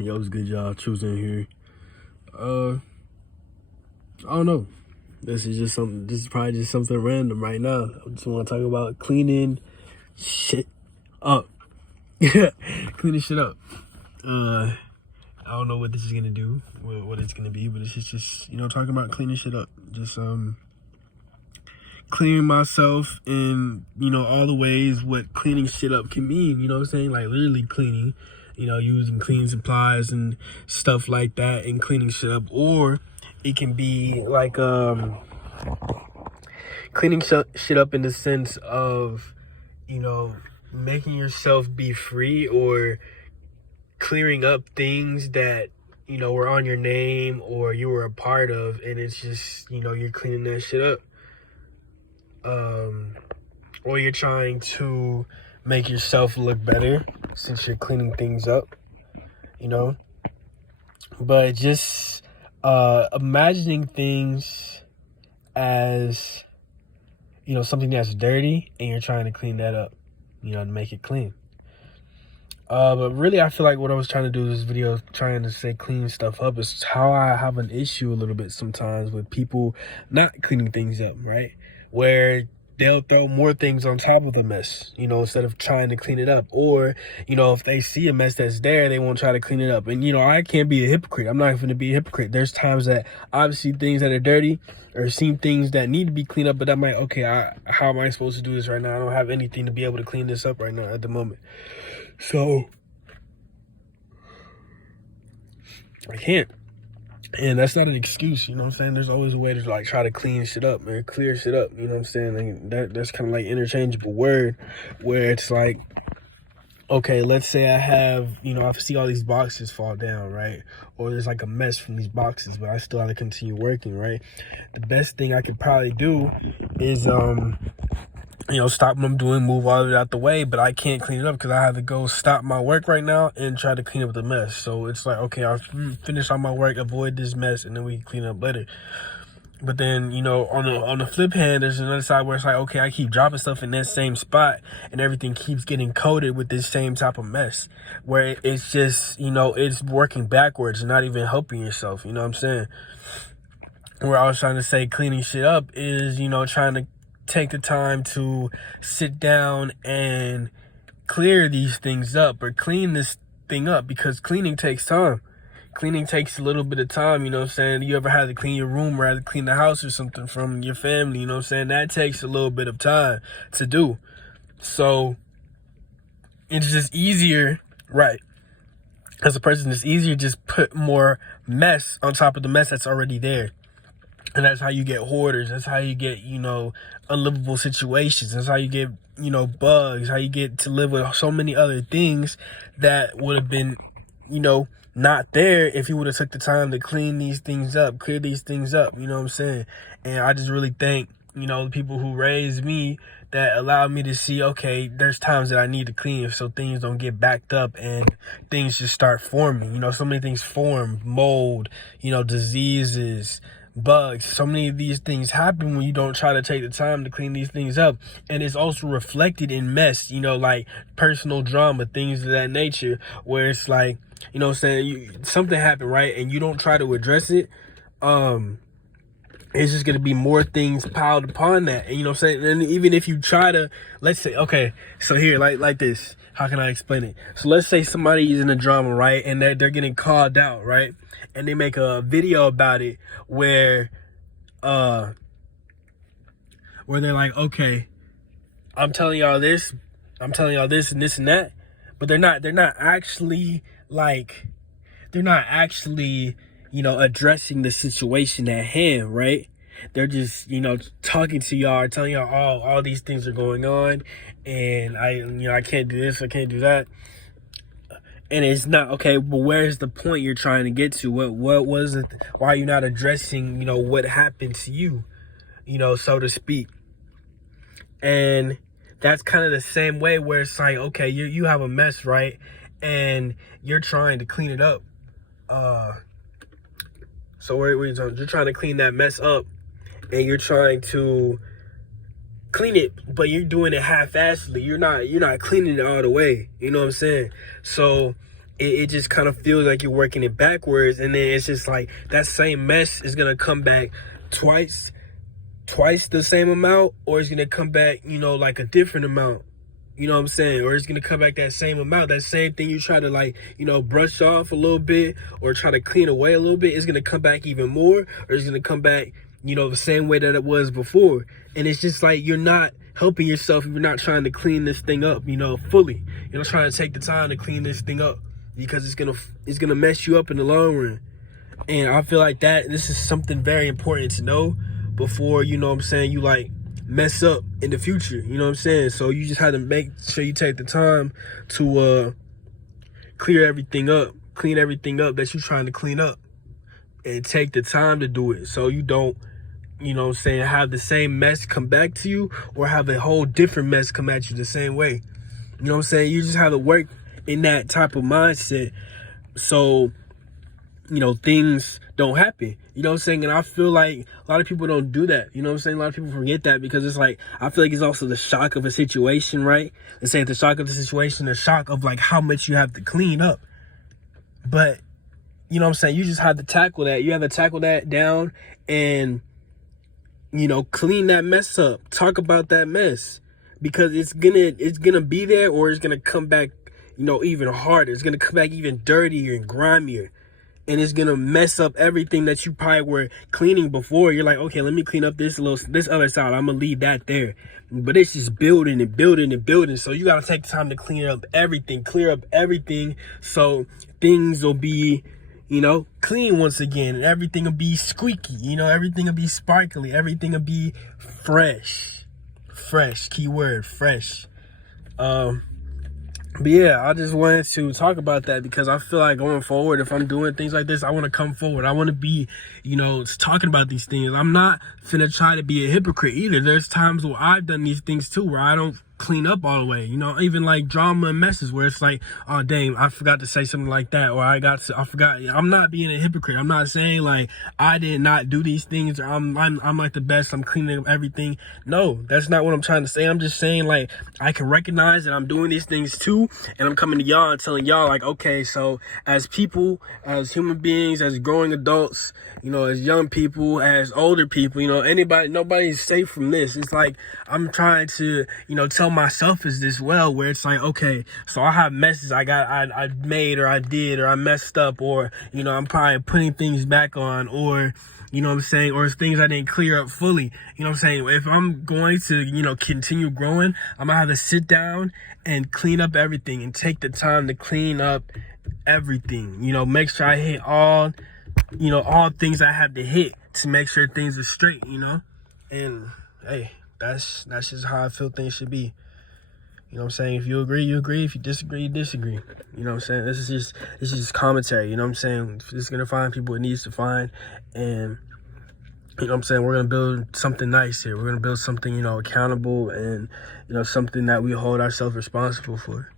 Yo, it's good, y'all. Choosing here. I don't know. This is probably just something random right now. I just want to talk about cleaning shit up. Cleaning shit up. I don't know what this is gonna do, what it's gonna be, but it's just talking about cleaning shit up. Just cleaning myself in all the ways what cleaning shit up can mean. You know what I'm saying? Like literally cleaning. Using cleaning supplies and stuff like that and cleaning shit up. Or it can be like cleaning shit up in the sense of, making yourself be free, or clearing up things that, were on your name or you were a part of, and it's just, you're cleaning that shit up. Or you're trying to make yourself look better since you're cleaning things up, but just imagining things as something that's dirty and you're trying to clean that up, to make it clean. But really, I feel like what I was trying to do in this video, trying to say clean stuff up, is how I have an issue a little bit sometimes with people not cleaning things up, right? Where they'll throw more things on top of the mess, instead of trying to clean it up. Or, if they see a mess that's there, they won't try to clean it up. And, I can't be a hypocrite. I'm not going to be a hypocrite. There's times that I've seen things that are dirty or seen things that need to be cleaned up, but I'm like, okay, how am I supposed to do this right now? I don't have anything to be able to clean this up right now at the moment. So I can't. And that's not an excuse, you know what I'm saying? There's always a way to like try to clean shit up, man, clear shit up, you know what I'm saying? Like, that's kind of like interchangeable word, where it's like, okay, let's say I have, I see all these boxes fall down, right? Or there's like a mess from these boxes, but I still have to continue working, right? The best thing I could probably do is, stop what I'm doing, move all of it out the way, but I can't clean it up because I have to go stop my work right now and try to clean up the mess. So it's like, okay, I'll finish all my work, avoid this mess, and then we can clean up later. But then, on the flip hand, there's another side where it's like, okay, I keep dropping stuff in that same spot and everything keeps getting coated with this same type of mess, where it's just, it's working backwards and not even helping yourself, you know what I'm saying? Where I was trying to say cleaning shit up is, trying to take the time to sit down and clear these things up or clean this thing up, because cleaning takes time. Cleaning takes a little bit of time, you know what I'm saying? You ever had to clean your room or had to clean the house or something from your family, you know what I'm saying? That takes a little bit of time to do. So it's just easier, right? As a person, it's easier to just put more mess on top of the mess that's already there. And that's how you get hoarders. That's how you get, unlivable situations. That's how you get, bugs. How you get to live with so many other things that would have been, not there if you would have took the time to clean these things up, clear these things up. You know what I'm saying? And I just really thank, the people who raised me, that allowed me to see, okay, there's times that I need to clean so things don't get backed up and things just start forming. So many things form, mold, diseases, bugs. So many of these things happen when you don't try to take the time to clean these things up. And it's also reflected in mess, like personal drama, things of that nature, where it's like, something happened, right? And you don't try to address it. It's just going to be more things piled upon that. And and even if you try to, let's say, okay, so here, like this, how can I explain it? So let's say somebody is in a drama, right? And they're getting called out, right? And they make a video about it where they're like, okay, I'm telling y'all this and this and that, but they're not actually addressing the situation at hand, right? They're just, talking to y'all, telling y'all all these things are going on, and I can't do this, I can't do that. And it's not, okay, but where's the point you're trying to get to? What was it? Why are you not addressing, what happened to you, so to speak? And that's kind of the same way where it's like, okay, you have a mess, right? And you're trying to clean it up. So you're trying to clean that mess up, and you're trying to clean it, but you're doing it half-assedly. You're not cleaning it all the way. You know what I'm saying? So it just kind of feels like you're working it backwards, and then it's just like that same mess is gonna come back twice the same amount, or it's gonna come back, you know, like a different amount. You know what I'm saying? Or it's gonna come back that same amount. That same thing you try to, like, you know, brush off a little bit or try to clean away a little bit, it's gonna come back even more, or it's gonna come back, you know, the same way that it was before. And it's just like you're not helping yourself if you're not trying to clean this thing up, you know, fully. You're not trying to take the time to clean this thing up, because it's gonna mess you up in the long run. And I feel like this is something very important to know before, you know what I'm saying, you like mess up in the future, you know what I'm saying? So you just have to make sure you take the time to clean everything up that you're trying to clean up, and take the time to do it, so you don't, you know what I'm saying, have the same mess come back to you, or have a whole different mess come at you the same way. You know what I'm saying? You just have to work in that type of mindset, so, you know, things don't happen. You know what I'm saying? And I feel like a lot of people don't do that. You know what I'm saying? A lot of people forget that, because it's like, I feel like it's also the shock of a situation, right? Let's say the shock of the situation, the shock of like how much you have to clean up. But, you know what I'm saying, you just have to tackle that. You have to tackle that down and, you know, clean that mess up. Talk about that mess, because it's gonna be there, or it's gonna come back, you know, even harder. It's gonna come back even dirtier and grimier. And it's gonna mess up everything that you probably were cleaning before. You're like, okay, let me clean up this other side. I'm gonna leave that there. But it's just building and building and building. So you gotta take time to clear up everything, so things will be, you know, clean once again, and everything will be squeaky. You know, everything will be sparkly. Everything will be fresh. Keyword, fresh. But yeah, I just wanted to talk about that, because I feel like going forward, if I'm doing things like this, I want to come forward. I want to be, you know, talking about these things. I'm not finna try to be a hypocrite either. There's times where I've done these things too, where I don't clean up all the way, you know, even like drama and messes where it's like, oh dang, I forgot to say something like that, or I forgot. I'm not being a hypocrite. I'm not saying like I did not do these things, or I'm like the best, I'm cleaning up everything. No, that's not what I'm trying to say. I'm just saying, like, I can recognize that I'm doing these things too, and I'm coming to y'all and telling y'all, like, okay, so as people, as human beings, as growing adults, you know, as young people, as older people, you know, nobody's safe from this. It's like I'm trying to, you know, tell myself as this well, where it's like, okay, so I have messes I made, or I did, or I messed up, or, you know, I'm probably putting things back on, or, you know what I'm saying, or it's things I didn't clear up fully. You know what I'm saying? If I'm going to, you know, continue growing, I'm gonna have to sit down and clean up everything, and take the time to clean up everything. You know, make sure I hit all things I have to hit to make sure things are straight, you know? And hey, that's just how I feel things should be. You know what I'm saying? If you agree, you agree. If you disagree, you disagree. You know what I'm saying? This is just commentary, you know what I'm saying? It's gonna find people it needs to find, and you know what I'm saying, we're gonna build something nice here. We're gonna build something, you know, accountable, and, you know, something that we hold ourselves responsible for.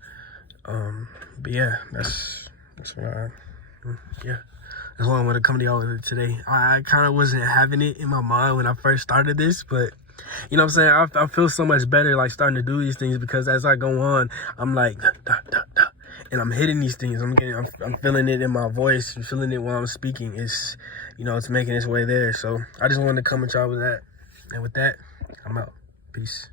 But yeah, that's what that's why I want to come to y'all with it today. I kind of wasn't having it in my mind when I first started this, but you know what I'm saying, I feel so much better like starting to do these things, because as I go on, I'm like and I'm hitting these things. I'm feeling it in my voice, and feeling it while I'm speaking. It's, you know, it's making its way there. So I just wanted to come at y'all with that. And with that, I'm out. Peace.